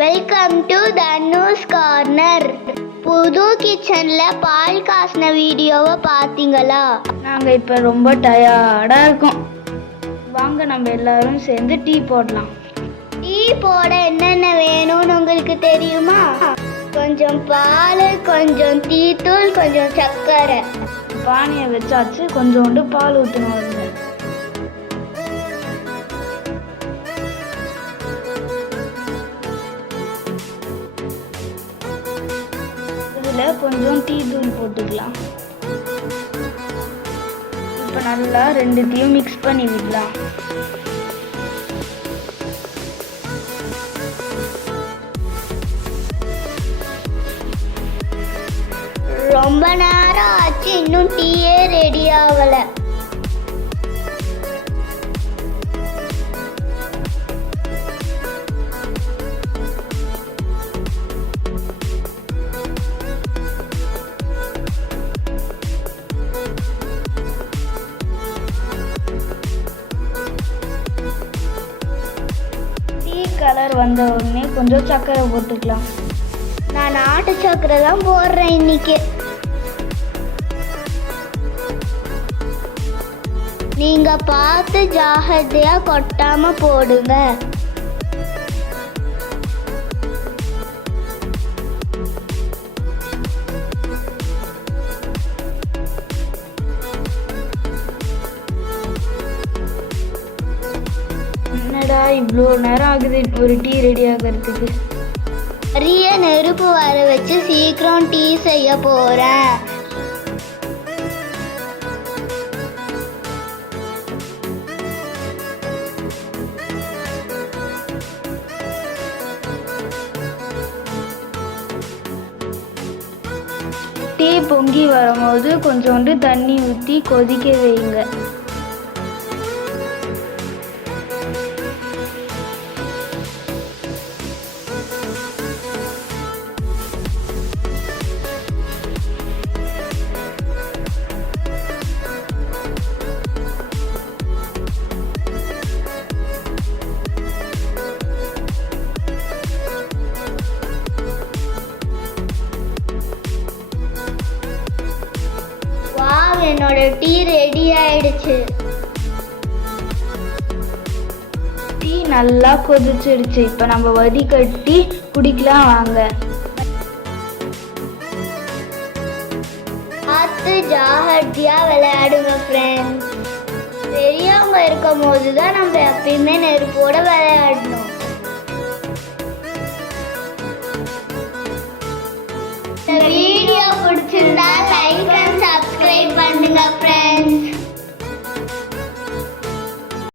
Welcome to Dhanush corner. புது கிச்சன்ல பால் காசின வீடியோவை பார்த்தீங்களா? நாங்கள் இப்போ ரொம்ப டயர்டாக இருக்கோம். வாங்க நம்ம எல்லாரும் சேர்ந்து டீ போடலாம். டீ போட என்னென்ன வேணும்னு உங்களுக்கு தெரியுமா? கொஞ்சம் பால், கொஞ்சம் டீத்தூள், கொஞ்சம் சர்க்கரை. பானையை வச்சாச்சு, கொஞ்சோண்டு பால் ஊற்றணும். இதில் கொஞ்சம் டீ தூள் போட்டுக்கலாம். இப்போ நல்லா ரெண்டுத்தையும் மிக்ஸ் பண்ணி விடலாம். ரொம்ப நேரம் ஆச்சு, இன்னும் டீயே ரெடி ஆகலை. டீ கலர் வந்த உடனே கொஞ்சம் சர்க்கரை போட்டுக்கலாம். நான் நாட்டு சர்க்கரை தான் போடுறேன் இன்னைக்கு. நீங்க பார்த்து ஜாகிரதையா கொட்டாம போடுங்க. என்னடா இவ்வளோ நேரம் ஆகுது ஒரு டீ ரெடி ஆகிறதுக்கு? நிறைய நெருப்பு வர வச்சு சீக்கிரம் டீ செய்ய போறேன். டீ பொங்கி வரும்போது கொஞ்சோண்டு தண்ணி ஊற்றி கொதிக்க வைங்க. என்னோட டீ ரெடி ஆயிடுச்சு. டீ நல்லா கொதிச்சிடுச்சு. இப்போ நம்ம வடிகட்டி குடிக்கலாம் வாங்க. பார்த்து ஜாகிரதையா விளையாடுங்க ஃப்ரெண்ட்ஸ். பெரியவங்க இருக்கும் போது தான் நம்ம எப்பயுமே நெருப்போட விளையாடணும்.